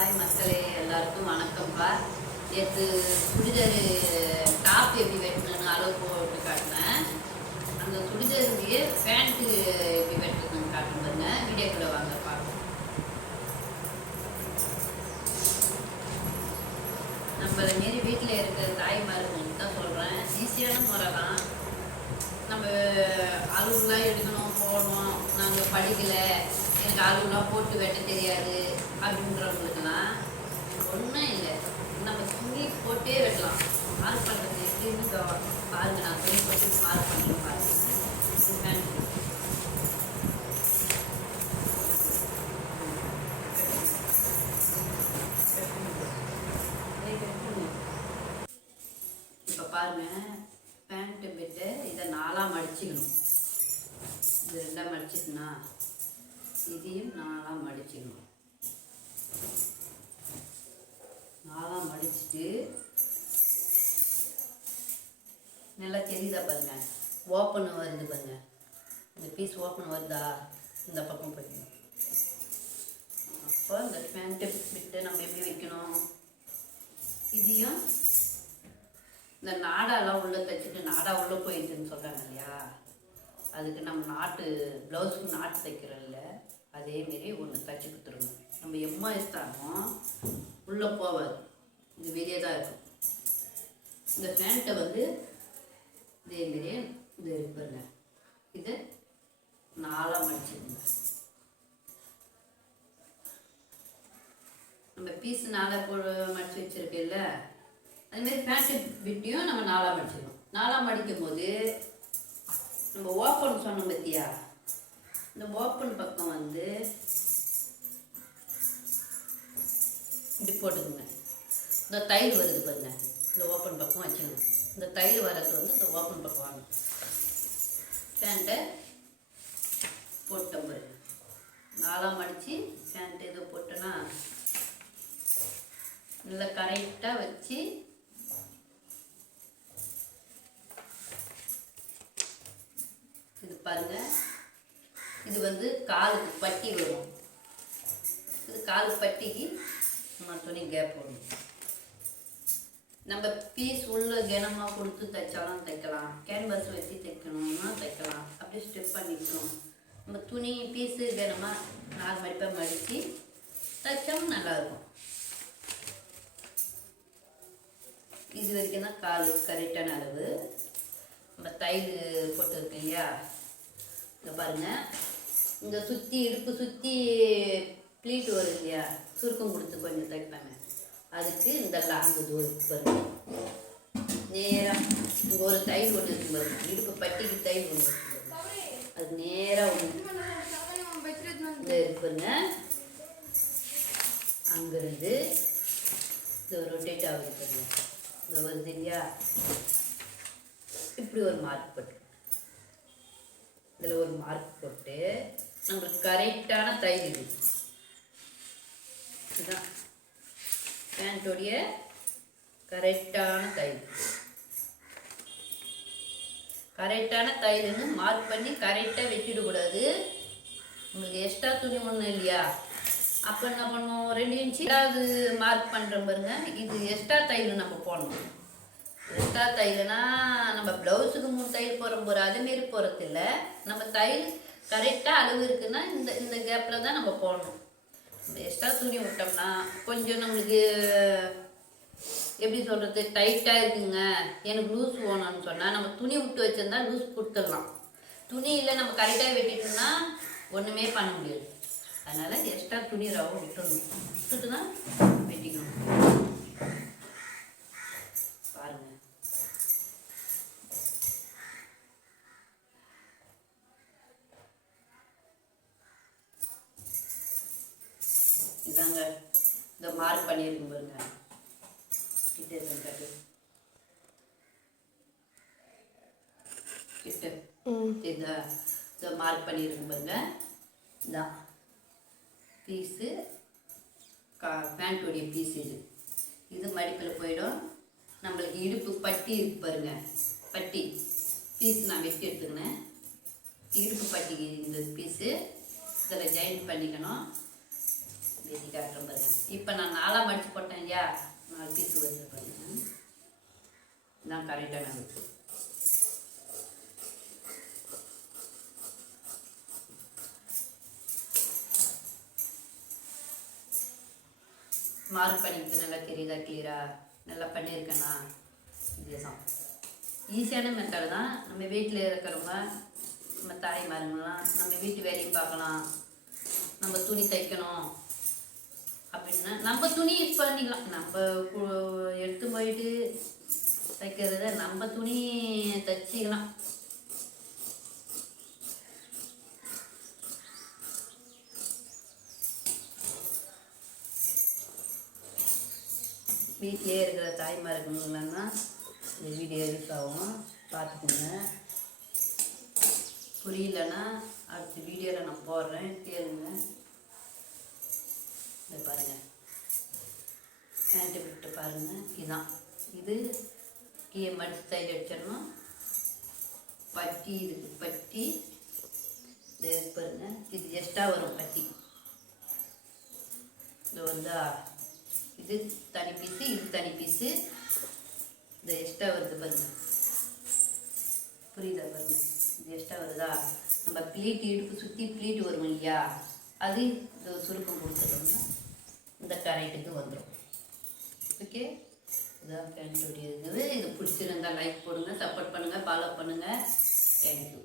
Hi மக்களே, எல்லாருக்கும் வணக்கம்ப்பா. நேற்று சுடிதார் டாப் எப்படி வெட்டணும்னு அளவு போட்டு காட்டினேன். அந்த சுடிதாருடைய பேண்ட்டு எப்படி வெட்டணும்னு காட்டுங்க. வீடியோக்குள்ளே வாங்க பார்க்கலாம். நம்மளை மாரி வீட்டில் இருக்கிற தாய்மார்களுக்கு தான் சொல்கிறேன், ஈஸியான முறை தான். நம்ம அளவுலாம் எடுக்கணும், போடணும், நாங்கள் படிக்கலை, எனக்கு அளவுலாம் போட்டு வெட்ட தெரியாது அப்படின்றவங்களுக்குலாம் ஒன்றும் இல்லை. நம்ம துணி போட்டே வெட்டலாம். மார்க் பண்ணுறது எப்படின்னு பாருங்க. நான் துணி போட்டு மார்க் பண்ணுறேன் பாருங்க. இப்போ பாருங்க, பேண்ட்டு பெட்டு இதை 4ஆக மடிச்சுக்கணும். இது 2ஆக மடிச்சிட்டுனா இதையும் 4ஆக மடிச்சுக்கணும். 4ஆக மடிச்சுட்டு நல்லா தெரியுதா பாருங்க, ஓப்பன் வருது பாருங்க. இந்த பீஸ் ஓப்பன் வருதா, இந்த பக்கம் போய்க்கணும். அப்போ இந்த பேண்ட்டு பிட்டு நம்ம எப்படி வைக்கணும், இதையும் இந்த நாடாலாம் உள்ளே தைச்சிட்டு நாடா உள்ளே போயிடுதுன்னு சொல்கிறாங்க இல்லையா, அதுக்கு நம்ம நாட்டு ப்ளவுஸுக்கு நாட்டு தைக்கிறோம்ல, அதேமாரி ஒன்று தைச்சி கொடுத்துருங்க. நம்ம எம்மா இஷ்டாலும் உள்ளே போவாது, இது வெளியே தான் இருக்கும். இந்த பேண்ட்டை வந்து இதேமாரி இது இருப்பாருங்க, இது 4ஆக மடிச்சுடுங்க. நம்ம பீஸ் 4ஆக மடித்து வச்சுருக்கேல்ல, அதுமாரி பேண்ட்டு பிட்டியும் நம்ம 4ஆக மடிச்சிடணும். 4ஆக மடிக்கும் போது நம்ம ஓப்பன் சொன்னோம் பற்றியா, இந்த ஓப்பன் பக்கம் வந்து இப்படி போட்டுக்கோங்க. இந்த தையல் வருது பாருங்க, இந்த ஓப்பன் பக்கம் வச்சுக்கணும். இந்த தையல் வரது வந்து இந்த ஓப்பன் பக்கம் வாங்க. பேண்ட்டை போட்டோம் பாருங்க, 4ஆக மடித்து பேண்ட்டு இதை போட்டோன்னா நல்லா கரெக்டாக வச்சு இது பாருங்க. இது வந்து காலுக்கு பட்டி வரும். இது காலுக்கு பட்டிக்கு நம்ம துணி கேப் வரும். நம்ம பீஸ் உள்ள கனமாக கொடுத்து தைச்சாலும் தைக்கலாம், கேன்வாஸ் வச்சு தைக்கணும்னா தைக்கலாம், அப்படியே ஸ்டெப் பண்ணிக்கணும். நம்ம துணி பீஸு கனமாக 4 மடிப்பாக மடித்து தைச்சாலும் நல்லாயிருக்கும். இது வரைக்கும் தான் கால் கரெக்டான அளவு. நம்ம தையல் போட்டு இருக்கு இல்லையா, இங்கே பாருங்கள். இங்கே சுற்றி இடுப்பு சுற்றி ப்ளீட் வரும் இல்லையா, சுருக்கம் கொடுத்து கொஞ்சம் தைப்பாங்க, அதுக்கு இந்த லாங்கு தூரம் பாருங்க. நேராக இங்கே ஒரு தையல் ஒன்று இருக்கு பாருங்க, இடுப்பு பட்டிக்கு தையல் ஒன்று இருக்கு, அது நேராக ஒன்று இந்த இருக்குங்க. அங்கேருந்து இது ரொட்டேட் ஆகுது பாருங்க, இங்கே வருது இல்லையா, இப்படி ஒரு மார்க் போட்டு இதில் ஒரு மார்க் போட்டு நம்மளுக்கு கரெக்டான தையல் இதுதான் பேண்ட்டோடைய கரெக்டான தையல். கரெக்டான தையல்னு மார்க் பண்ணி கரெக்டாக வெட்டிடக்கூடாது. உங்களுக்கு எக்ஸ்ட்ரா துணி ஒன்றும் இல்லையா, அப்போ என்ன பண்ணுவோம், 2 இன்ச்சு ஏதாவது மார்க் பண்ணுறோம் பாருங்க, இது எக்ஸ்ட்ரா தையல் நம்ம போடணும். எக்ஸ்ட்ரா தையல்னா நம்ம ப்ளவுஸுக்கு 3 தையல் போகிற அதுமாரி போகிறது இல்லை. நம்ம தையல் கரெக்டாக அளவு இருக்குன்னா இந்த இந்த கேப்பில் தான் நம்ம போடணும். நம்ம எக்ஸ்ட்ரா துணி விட்டோம்னா கொஞ்சம் நம்மளுக்கு எப்படி சொல்கிறது, டைட்டாக இருக்குங்க, எனக்கு லூஸ் வேணும்னு சொன்னால் நம்ம துணி விட்டு வச்சுருந்தா லூஸ் கொடுத்துடலாம். துணி இல்லை நம்ம கரெக்டாக வெட்டிட்டோம்னா ஒன்றுமே பண்ண முடியாது. அதனால் எக்ஸ்ட்ரா துணி ரவை விட்டுடணும், விட்டுட்டு தான் வெட்டிக்கணும். பாருங்கள், இதாங்க இந்த மார்க் பண்ணியிருக்கும் பாருங்க, கிட்ட கட்டு கிட்ட இந்த மார்க் பண்ணியிருக்கும் பாருங்க. இதான் பீஸு பேண்ட்டுடைய பீஸ். இது மடிப்பில் போயிடும். நம்மளுக்கு இடுப்பு பட்டி இருக்கு பாருங்க, பட்டி பீஸ் நான் வெட்டி எடுத்துக்கினேன். இடுப்பு பட்டிக்கு இந்த பீஸு இதில் ஜாயின் பண்ணிக்கணும். வெட்டி காட்டுறேன் பாருங்க. இப்போ நான் 4ஆக மடித்து போட்டேன் இல்லையா, 4 பீஸ் வருது பாருங்க. இதான் கரெக்டான அளவு. மார்க் பண்ணிட்டு நல்லா தெரியுதா, கிளியரா நல்லா பண்ணியிருக்கேண்ணா. இதுதான் ஈஸியான மெத்தடு தான். நம்ம வீட்டில் இருக்கிறவங்க, நம்ம தாய்மாருங்களாம் நம்ம வீட்டு வேலையும் பார்க்கலாம், நம்ம துணி தைக்கணும் அப்படின்னா நம்ம துணி யூஸ் பண்ணிக்கலாம். நம்ம எடுத்து போயிட்டு தைக்கிறத நம்ம துணி தைச்சிக்கலாம். வீட்டிலே இருக்கிற தாய்மார்கள்னா இந்த வீடியோ யூஸ் ஆகும், பார்த்துக்கோங்க. புரியலன்னா அடுத்த வீடியோவில் நான் போடுறேன், கேளுங்க. இதை பாருங்கள், பேண்ட்டு விட்டு பாருங்கள். இதுதான் இது கீழே மடித்து தையல் அடிச்சிடணும். பட்டி இதுக்கு பட்டி இதை பாருங்கள், இது எக்ஸ்ட்ரா வரும் பட்டி. இது வருதா, இது தனி பீஸு, இது தனி பீஸு, இது எக்ஸ்ட்ரா வருது பாருங்கள். புரியுதா பாருங்க, இது எக்ஸ்ட்ரா வருதா. நம்ம ப்ளீட் இடுப்பு சுற்றி ப்ளீட் வரும் இல்லையா, அது இந்த சுருக்கம் கொடுத்துட்டோம்னா இந்த கரெக்டுக்கு வந்துடும். ஓகே, இதுதான் பேண்ட்டுடைய இது. இது பிடிச்சிருந்தா லைக் போடுங்க, சப்போர்ட் பண்ணுங்கள், ஃபாலோ பண்ணுங்கள். தேங்க்யூ.